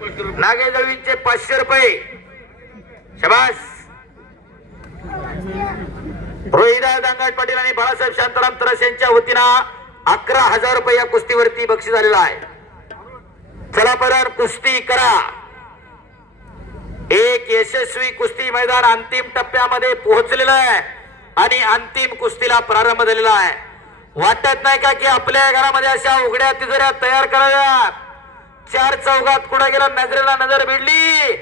नागे दळवींचे 500 रुपये. शाबास. रोहिदास दांगट पाटील आणि बाळासाहेब शांताराम तरस यांच्या वतीनं 11,000 रुपये या कुस्तीवरती बक्षीस झालेला आहे. चला परत कुस्ती करा. एक यशस्वी कुस्ती मैदान अंतिम टप्प्यामध्ये पोहोचलेलं आहे आणि अंतिम कुस्तीला प्रारंभ झालेला आहे. वाटत नाही का की आपल्या घरामध्ये अशा उघड्या तिजोऱ्या तयार कराव्यात. चार चौघात कुठे गेला नजरेला नजर भिडली.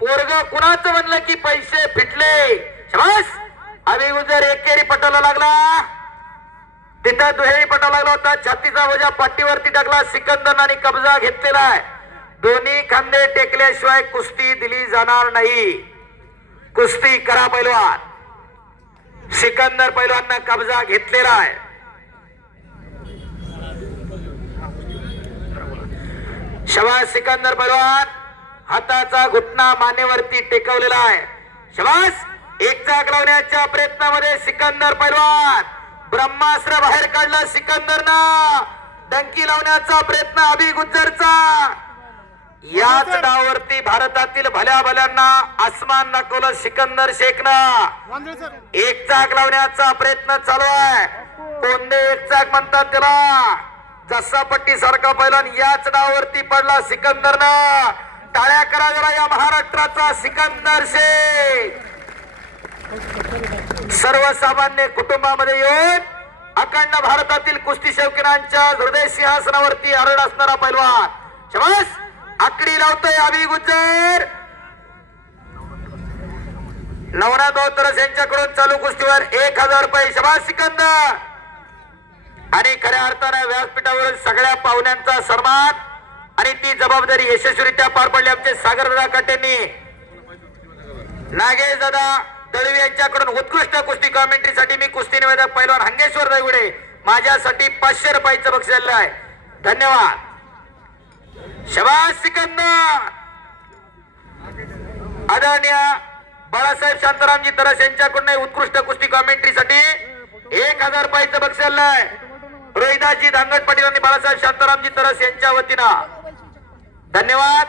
पोरग कुणाचं म्हणलं की पैसे फिटले. शाबास. अभि गुजर एकेरी पटाला लागला. तिथं दुहेरी पटा लागला होता. छातीचा वजा पाठीवरती टाकला. सिकंदरने कब्जा घेतलेला आहे. दोन्ही खांदे टेकल्याशिवाय कुस्ती दिली जाणार नाही. कुस्ती करा पैलवान. सिकंदर पैलवानने कब्जा घेतलेला आहे. शाबास. सिकंदर पैलवान हाताचा घुटना मानेवरती टेकवलेला आहे. शाबास. एक चाक लावण्याच्या प्रयत्नामध्ये सिकंदर पैलवान ब्रह्मास्त्र बाहेर काढला. सिकंदरनं डंकी लावण्याचा प्रयत्न अभि गुज्जरचा. याच डाववरती भारतातील भल्या भल्यांना आसमान दाखवलं सिकंदर शेखनं. एक चाक लावण्याचा प्रयत्न चालू आहे. कोंडे एक चाक म्हणतात त्याला. जसा पट्टी सारखा पैलवान याच डाववरती पडला सिकंदरनं. टाळ्या करा जरा या महाराष्ट्राचा सिकंदर शेख. सर्वसामान्य कुटुंबामध्ये येऊन अखंड भारतातील कुस्ती शौकीनांच्या हृदय सिंहासनावरती आरूढ असणारा पैलवान. शाबास. आकडी लावतोय अभि गुज्जर. नवनाथ भाऊ तरस यांच्याकडून चालू कुस्तीवर 1,000 रुपये. शाबास सिकंदर. आणि खऱ्या अर्थाने व्यासपीठावरील सगळ्या पाहुण्यांचा सन्मान आणि ती जबाबदारी यशस्वीरित्या पार पडली आमचे सागरदादा काटेंनी. नागेश दादा दळवी यांच्याकडून उत्कृष्ट कुस्ती कॉमेंट्रीसाठी मी कुस्ती निवेदक पैलवान हंगेश्वर दैवडे माझ्यासाठी 500 रुपयाचं बक्षीस दिलं आहे. धन्यवाद. शाबास सिकंदर. आदरणीय बाळासाहेब शांतारामजी तरस यांच्याकडून उत्कृष्ट कुस्ती कॉमेंट्रीसाठी 1,000 रुपयाचं बक्षीस दिलं आहे. रोहिदासजी दांगट पाटील आणि बाळासाहेब शांतारामजी तरस यांच्या वतीनं धन्यवाद.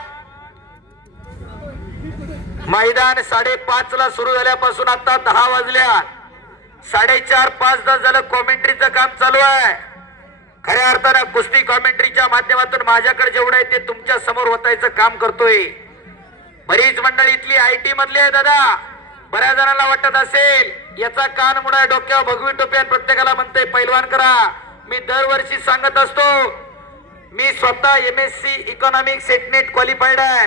मैदान 5:30 ला सुरू झाल्यापासून आता 10 वाजल्या. 4:30-5 तास झालं कॉमेंट्रीचं काम चालू आहे. खऱ्या अर्थानं कुस्ती कॉमेंट्रीच्या माध्यमातून माझ्याकडे जेवढं आहे ते तुमच्या समोर वतायचं काम करतोय. बरीच मंडळी इथली आयटी मधली आहे दादा. बऱ्याच जणांना वाटत असेल याचा कान मुडा डोक्यावर भगवी टोपी आणि प्रत्येकाला म्हणतोय पैलवान करा. मी दरवर्षी सांगत असतो मी स्वतः MSc इकॉनॉमिक्स सेटनेट क्वालिफाईड आहे.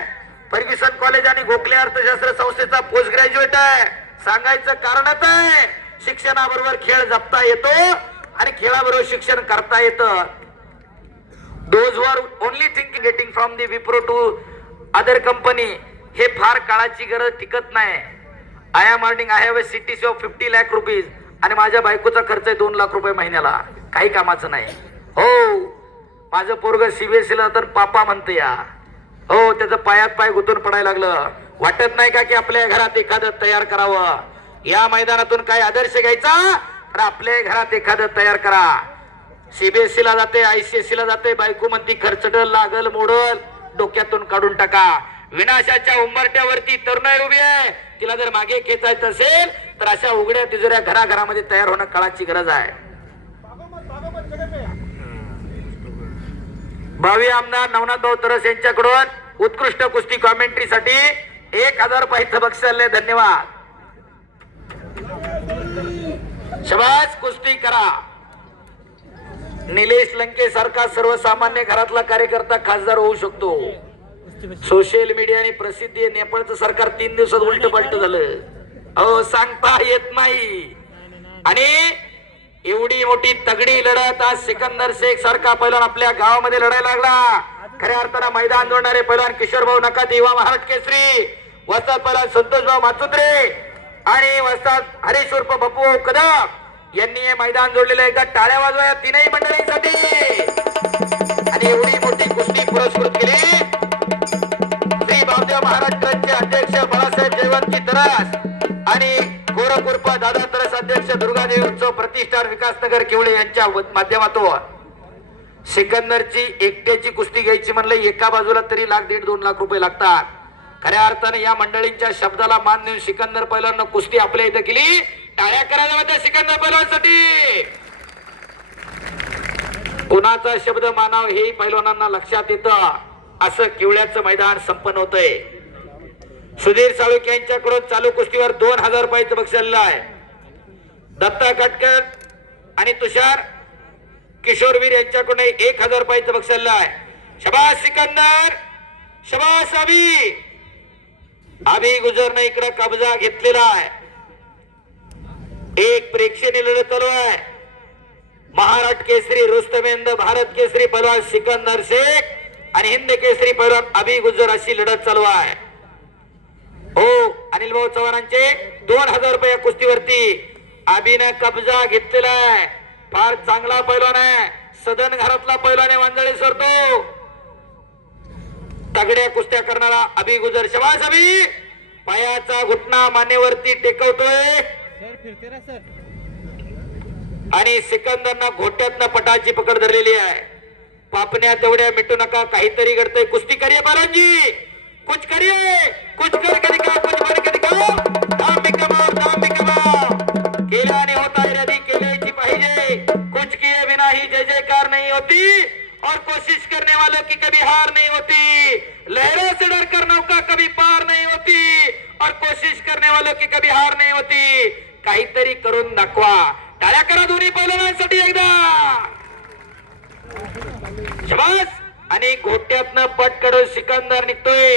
फर्ग्युसन कॉलेज आणि गोखले अर्थशास्त्र संस्थेचा पोस्ट ग्रॅज्युएट आहे. सांगायचं कारणच आहे शिक्षणाबरोबर खेळ जपता येतो आणि खेळाबरोबर शिक्षण करता येतं. Those were only thinking getting from the Wipro to other company हे फार काळाची गरज टिकत नाही. I am earning I have a CTC of 50 lakh rupees आणि माझ्या बायकोचा खर्च आहे 2 लाख रुपये महिन्याला. काही कामाचं नाही. हो माझं पोरग CBSE ला तर पापा म्हणते या. हो त्याचं पायात पाय गुंतून पडायला लागलं. वाटत नाही का की आपल्या घरात एखादं तयार करावं. या मैदानातून काय आदर्श घ्यायचा तर आपल्या घरात एखादं तयार करा. CBSE ला जाते ICSE ला जाते बायको म्हणती खर्चडल लागल मोडल डोक्यातून काढून टाका. विनाशाच्या उंबरट्यावरती तरुणाई उभी आहे. तिला जर मागे खेचायचं असेल तर अशा उघड्या तिजोऱ्या घराघरामध्ये तयार होणं काळाची गरज आहे. भावी आमदार नवनाथ भाऊ तरस यांच्याकडून उत्कृष्ट कुस्ती कॉमेंट्रीसाठी 1,000 रुपयाचं बक्षीस आले. धन्यवाद. शाबास. कुस्ती करा. निलेश लंके सारखा सर्वसामान्य घरातला कार्यकर्ता खासदार होऊ शकतो. सोशल मीडिया आणि प्रसिद्धी नेपाळचं सरकार 3 दिवसात उलट पलट झालं. अहो सांगता येत नाही. आणि एवढी मोठी तगडी लढत आज सिकंदर शेख सारखा पैलवान आपल्या गावामध्ये लढायला लागला. खऱ्या अर्थानं मैदान जोडणारे पैलवान किशोर भाऊ नकाते युवा महाराष्ट्र केसरी, वस्ताद पैलवान संतोष भाऊ माचुत्रे आणि वस्ताद हरीश उर्फ बप्पू कदम यांनी हे मैदान जोडलेलं आहे. टाळ्या वाजवा या तीनही मंडळींसाठी. आणि एवढी मोठी कुस्ती पुरस्कृत केली श्री बावदेव महाराष्ट्राचे अध्यक्ष बाळासाहेब जयवंतजी तरस आणि गोरख उर्फ दादा तरस अध्यक्ष दुर्गादेवी उत्सव प्रतिष्ठान विकासनगर किवळे यांच्या माध्यमातून सिकंदरची एकट्याची कुस्ती घ्यायची म्हणलं एका बाजूला तरी 1.5-2 लाख रुपये लागतात. खऱ्या अर्थाने या मंडळींच्या शब्दाला मान देऊन सिकंदर पैलवान कुस्ती आपल्या इथं केली. टाळ्या करायला होत्या सिकंदर पैलवानसाठी. कोणाचा शब्द मानाव हे पैलवानांना लक्षात येतं. असं किवळ्याचं मैदान संपन्न होतंय. सुधीर साळुक यांच्याकडून चालू कुस्तीवर 2000 रुपयाचं बक्षीस आहे. दत्ता काटकर आणि तुषार किशोरवीर यांच्याकडून 1000 रुपयाचं बक्षीस आहे. शबास सिकंदर, शबास अभी. अभी गुजरने इकडे कब्जा घेतलेला आहे. एक प्रेक्षणीय लढत चालू आहे. महाराष्ट्र केसरी रुस्तमेंद, भारत केसरी पैलवान सिकंदर शेख आणि हिंद केसरी पैलवान अभी गुजर अशी लढत चालू आहे. हो, अनिल भाऊ चव्हाणांचे 2000 रुपये कुस्तीवरती अभिने कब्जा घेतलेला आहे. फार चांगला पैलवान आहे. सदन घरातला पैलवान आहे. वांजळे सरतो तगड्या कुस्त्या करणारा अभी गुजर. शबास अभी. पायाचा घुटना मानेवरती टेकवतोय आणि सिकंदरना घोट्यातनं पटाची पकड धरलेली आहे. पापण्या तेवढ्या मिटू नका, काहीतरी घडतंय. कुस्ती करिये बालाजी, कुछ करिए, कुछ करके दिखाओ, कुछ बन के दिखाओ. दाम भी कमाओ, दाम भी कमाओ. केल्याने होता है यदि केल्याची पाहिजे. कुछ किए बिना ही जय जयकार नहीं होती और कोशिश करने वालों की कभी हार नहीं होती. लहरों से डर कर नौका कभी पार नहीं होती और कोशिश करने वालों की कभी हार नहीं होती. काहीतरी करून दाखवा. टाळ्या करा दोन्ही पैलवानांसाठी एकदा. शबास. आणि घोट्यातनं पट काढून सिकंदर निघतोय.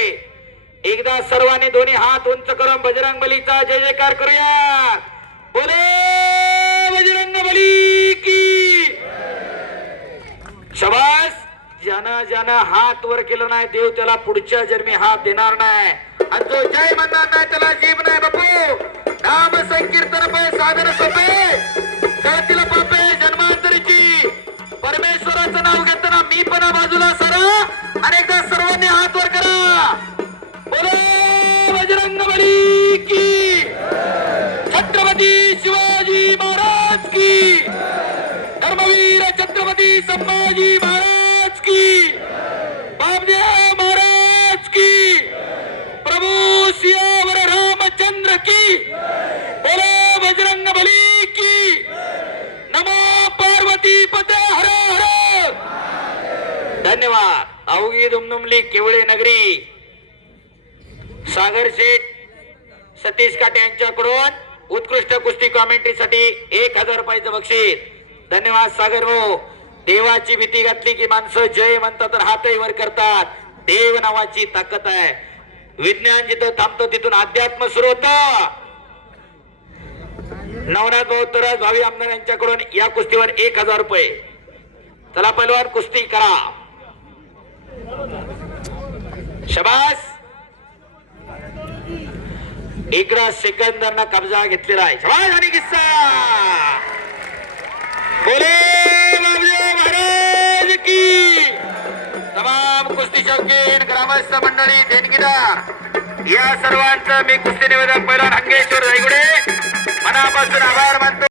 एकदा सर्वांनी दोन्ही हात उंच करून बजरंग बलीचा जय जयकार करूया. बोले बजरंग बली की. शबास. ज्यानं हात वर केलं नाही देव त्याला पुढच्या जन्मी हात देणार नाही. आणि जो जय म्हणणार नाही त्याला जीभ नाही बापू. नाम संकीर्तन पे साधन सोपे करतील पापे जन्मांतरीची. परमेश्वराचं नाव घेताना मी पण बाजूला सरा आणि एकदा सर्वांनी हात वर करा. बोले बजरंग बली की. छत्रपती शिवाजी महाराज की. धर्मवीर छत्रपती संभाजी महाराज की. बाबदेव महाराज की. प्रभू सियावर रामचंद्र की. बोले बजरंग बली की. नमो पार्वती पते हर हर. धन्यवाद. अवघी दुमदुमली केवळे नगरी. सागर शेठ सतीश काटे यांच्याकडून उत्कृष्ट कुस्ती कॉमेंट्रीसाठी 1000 रुपयाचं बक्षीस. धन्यवाद सागर भाऊ. देवाची भीती घातली की माणसं जय म्हणतात तर हातही वर करतात. देव नावाची ताकद आहे. विज्ञान जिथं थांबतं तिथून अध्यात्म सुरू होतं. नवनाथ भाऊ तरस भावी आमदार यांच्याकडून या कुस्तीवर 1000 रुपये. चला पैलवान कुस्ती करा. शबास. इकडा सिकंदरनं कब्जा घेतलेला आहे. शबास. आणि किस्सा. बोले बाबूराव महाराज की. तमाम कुस्ती शौकीन ग्रामस्थ मंडळी देणगीदार या सर्वांचं मी कुस्ती निवेदक पैलवान हंगेश्वर रायगुडे मनापासून आभार मानतो.